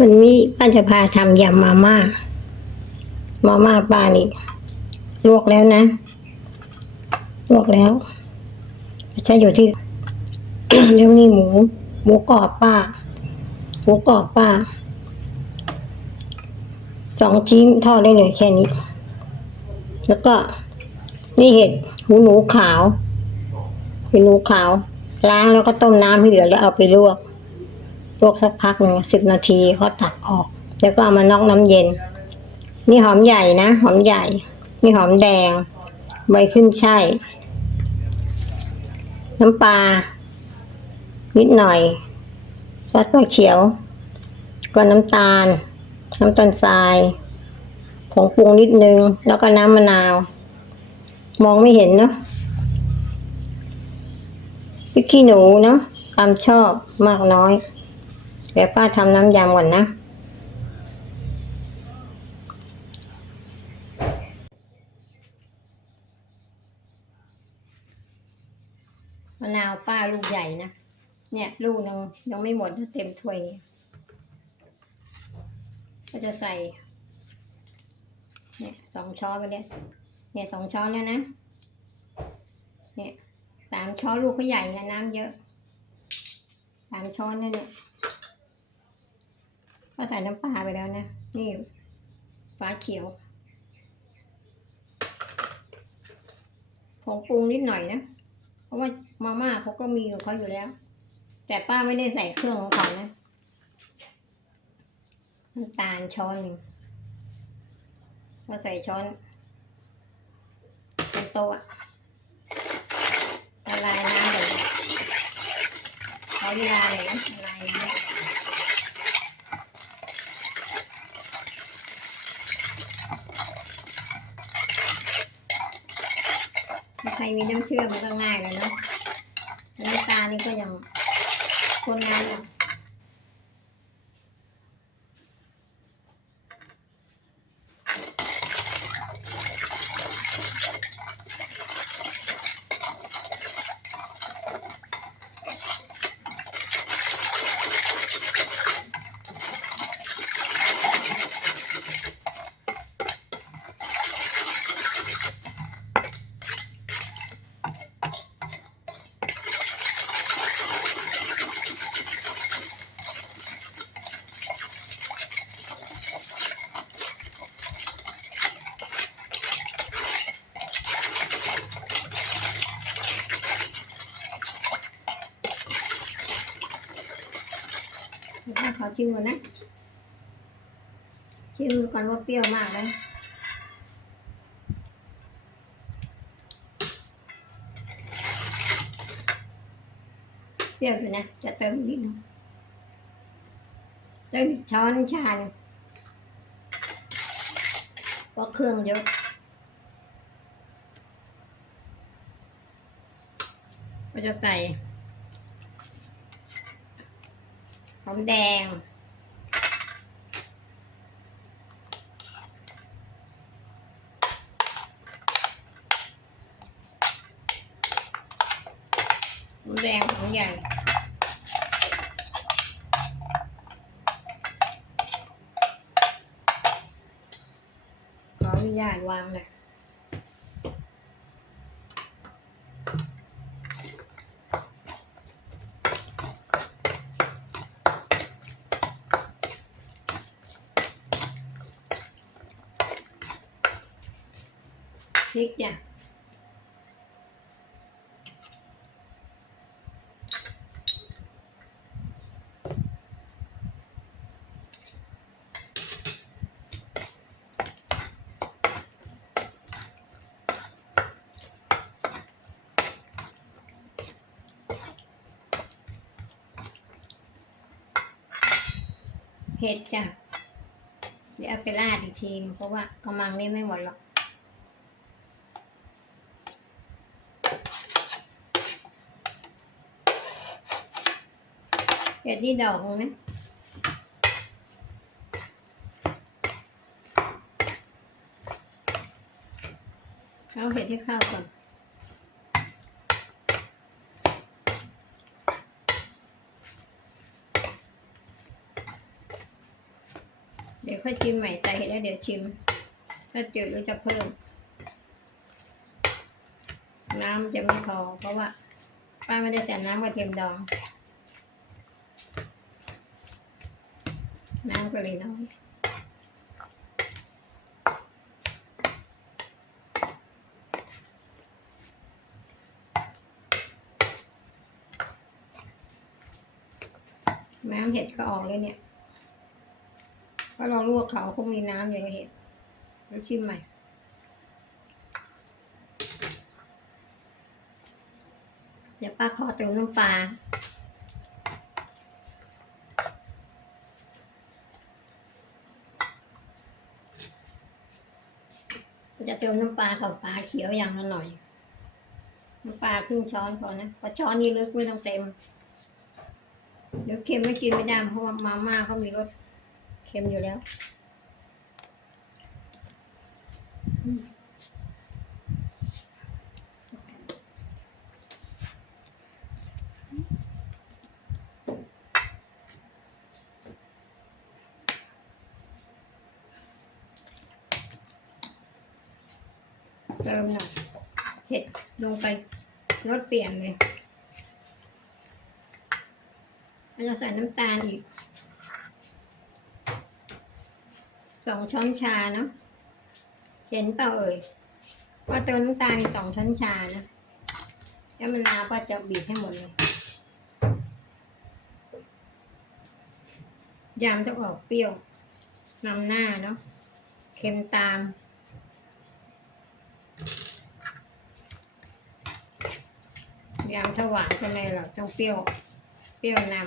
วันนี้ป้าจะพาทำยำมาม่า มาม่าป้านี่ลวกแล้วนะ ลวกแล้วใช้อยู่ที่แล้วนี่หมู หมูกรอบป้า หมูกรอบป้า สองชิ้นทอดได้เลยแค่นี้ แล้วก็นี่เห็ดหูหนูขาวห็ดหนูขาว ล้างแล้วก็ต้มน้ำให้เดือดแล้วเอาไปลวก ลวกสักพักหนึ่งสิบนาทีก็ตักออก แล้วก็เอามานอกน้ำเย็น นี่หอมใหญ่นะ หอมใหญ่ นี่หอมแดง ใบขึ้นช่ายน้ำปลา นิดหน่อยซอสมะเขียว ก็น้ำตาล น้ำตาลทรายผงปรุงนิดนึง แล้วก็น้ำมะนาว มองไม่เห็นเนาะพริกขี้หนูเนาะตามชอบมากน้อย ดี๋ยวป้าทำน้ำยำก่อนนะ มะนาวป้าลูกใหญ่นะ เนี่ยลูกนึงยังไม่หมดเต็มถ้วยนี้ก็จะใส่ เนี่ยสองช้อนไปเนี่ยเนี่ยสองช้อนแล้วนะ เนี่ยสามช้อนลูกเขาใหญ่ไงน้ำเยอะสามช้อนนั่นเนี่ย ก็ใส่น้ำปลาไปแล้วนะ นี่ฟ้าเขียว ผงปรุงนิดหน่อยนะ เพราะว่ามาม่าเขาก็มีของเขาอยู่แล้ว แต่ป้าไม่ได้ใส่เครื่องของเขานะน้ำตาลช้อนหนึ่งก็ใส่ช้อนเป็นโต๊ะละลายน้ำเลยขอเวลาเลยนะละลายน้ำ ใครมีน้ำเชื่อมมันก็ง่ายเลยเนาะน้ำตาลนี่ก็ยังคนงานอยู่เดี๋ยวป้าขอชิมก่อนนะ ชิมก่อนว่าเปรี้ยวมากไหมเปรี้ยวอยู่นะ จะเติมนิดนึงเติมช้อนชาหนึ่งเพราะเครื่องเยอะก็จะใส่ หอมแดง หอมแดงหอมใหญ่ขออนุญาตวางเลย ริกจ้ะเผ็ดจ้ะ เดี๋ยวเอาไปราดอีกทีเพราะว่ากำลังนี่ไม่หมดหรอก เดี๋ยวที่ดอกนะเข้าเห็ดให้ข้าก่อนเดี๋ยวค่อยชิมใหม่ใส่เห็ดแล้วเดี๋ยวชิม ถ้าจืดหรือจะเพิ่ม น้ำจะไม่พอเพราะว่าป้าไม่ได้ใส่น้ำกระเทียมดอง น้ำก็เลยน้อยน้ำเห็ดก็ออกเลยเนี่ยเพราะเราลวกเขาคงมีน้ำอยู่ในเห็ดแล้วชิมใหม่เดี๋ยวป้าขอเติมน้ำปลา เติมน้ำปลากับปลาเขียวอย่างละหน่อย น้ำปลาครึ่งช้อนพอนะเพราะช้อนนี้ลึกไม่ต้องเต็ม เดี๋ยวเค็มไม่กินไม่ได้เพราะว่ามาม่าเขามีรสเค็มอยู่แล้ว อืม เติมหน่อยเห็ดลงไปรสเปลี่ยนเลยเราจะใส่น้ำตาลอีกสองช้อนชาเนาะเห็นเปล่าเอ่ยว่าเติมน้ำตาลสองช้อนชานะแล้วมะนาก็จะบีบให้หมดเลยยามจะออกเปรี้ยวนำหน้าเนาะเค็มตาม ยาหวานใช่ไหมเราต้องเปรี้ยว เปรี้ยวนำ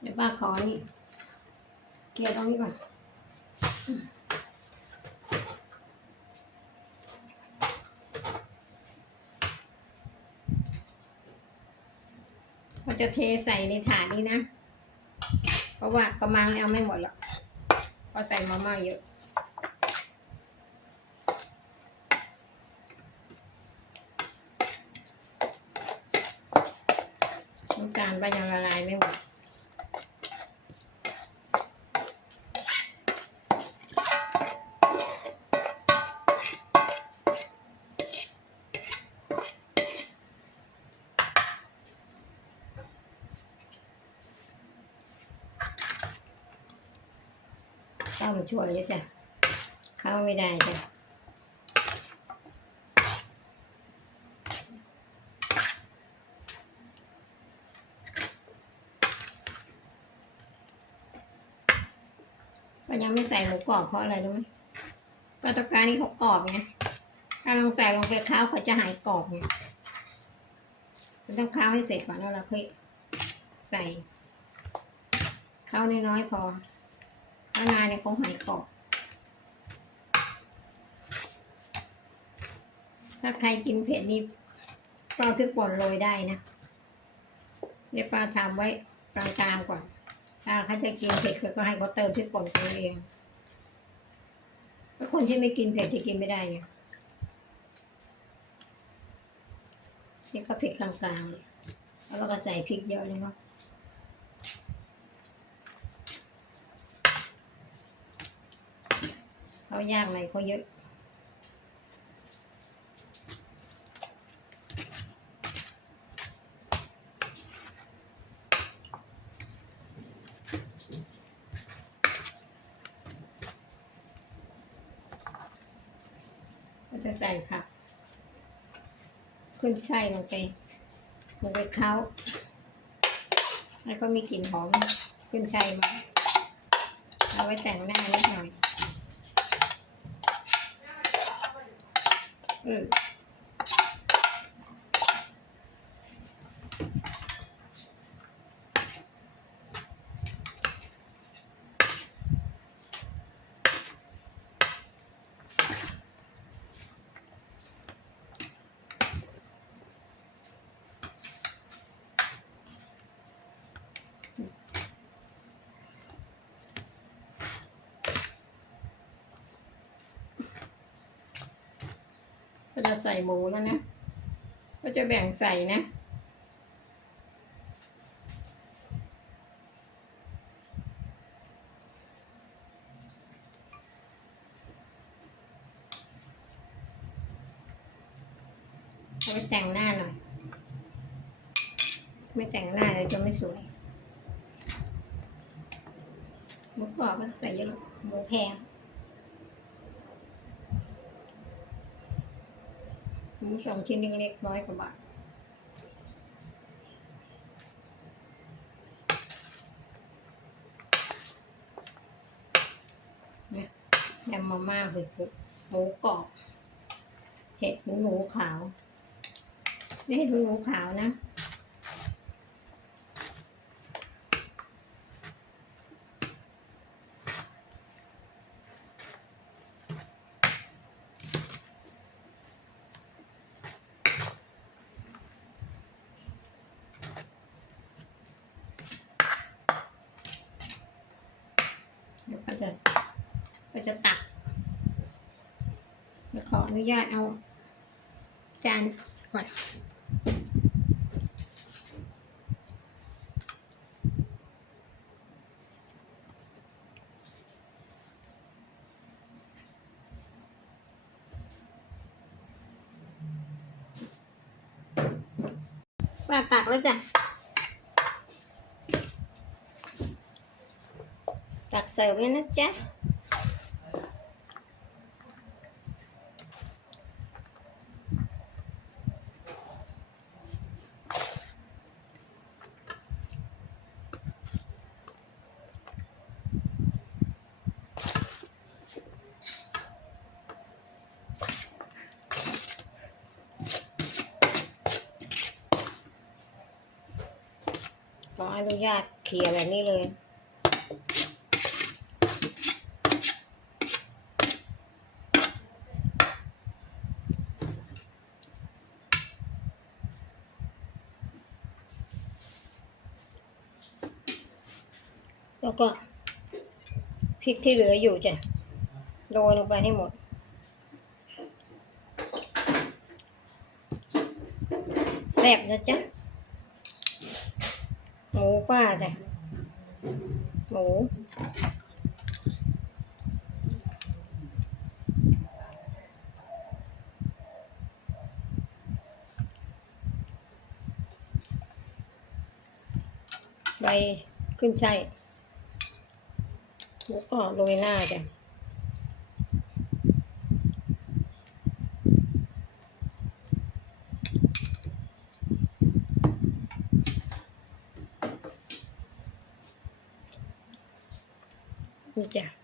เดี๋ยวป้าขอนี่เคลียร์ตรงนี้ก่อนเรา จะเทใส่ในถาดนี้นะ เพราะว่ากระมังเอาไม่หมดหรอกเพราะใส่มาม่าเยอะน้ำตาลไปยังละลายไม่หมด ข้ามันช่วยเลยจ้ะข้าวไม่ได้จ้ะก็ยังไม่ใส่หมูกรอบเพราะอะไรรู้ไหมปลาตะการนี่เขากรอบไงถ้าลองใส่ลงไปข้าวเขาจะหายกรอบไงมันต้องข้าวให้เสร็จก่อนแล้วเราค่อยใส่ข้าวน้อยๆพอ ถ้างานเนี่ยคงหายกรอบถ้าใครกินเผ็ดนี่ก็เอาพริกป่นโรยได้นะเดี๋ยวป้าทำไว้กลางๆก่อนถ้าเขาจะกินเผ็ดก็ให้เขาเติมพริกป่นไปเองคนที่ไม่กินเผ็ดจะกินไม่ได้ไงนี่ก็เผ็ดกลางๆแล้วเราก็ใส่พริกเยอะเลยเนาะ เขายากไหนเขาเยอะ ก็จะใส่ผักขึ้นช่ายลงไปลงไปเค้าแล้วก็มีกลิ่นหอมขึ้นช่ายมาเอาไว้แต่งหน้านิดหน่อย เจะใส่หมูแล้วนะ ก็จะแบ่งใส่นะเอาไปแต่งหน้าหน่อย ไม่แต่งหน้าเลยจะไม่สวยหมูกรอบก็ใส่เยอะหมูแพง หมูสองชิ้นนึงเล็กๆร้อยกว่าบาทเนี่ยยำมาม่าเผ็ดๆหมูกรอบเห็ดหูหนูขาวนี่เห็ดหูหนูขาวนะ ก็จะก็จะตักเดี๋ยวขออนุญาตเอาจานก่อนป้าตักแล้วจ้ะ ตักเสิร์ฟแล้วนะจ๊ะขออนุญาตเคลียร์แบบนี้เลย ก็พริกที่เหลืออยู่จ้ะโรยลงไปให้หมด แซ่บนะจ๊ะ หมูป้าจ้ะ หมูใบขึ้นช่าย แล้วก็โรยหน้าจ้ะนี่จ้ะ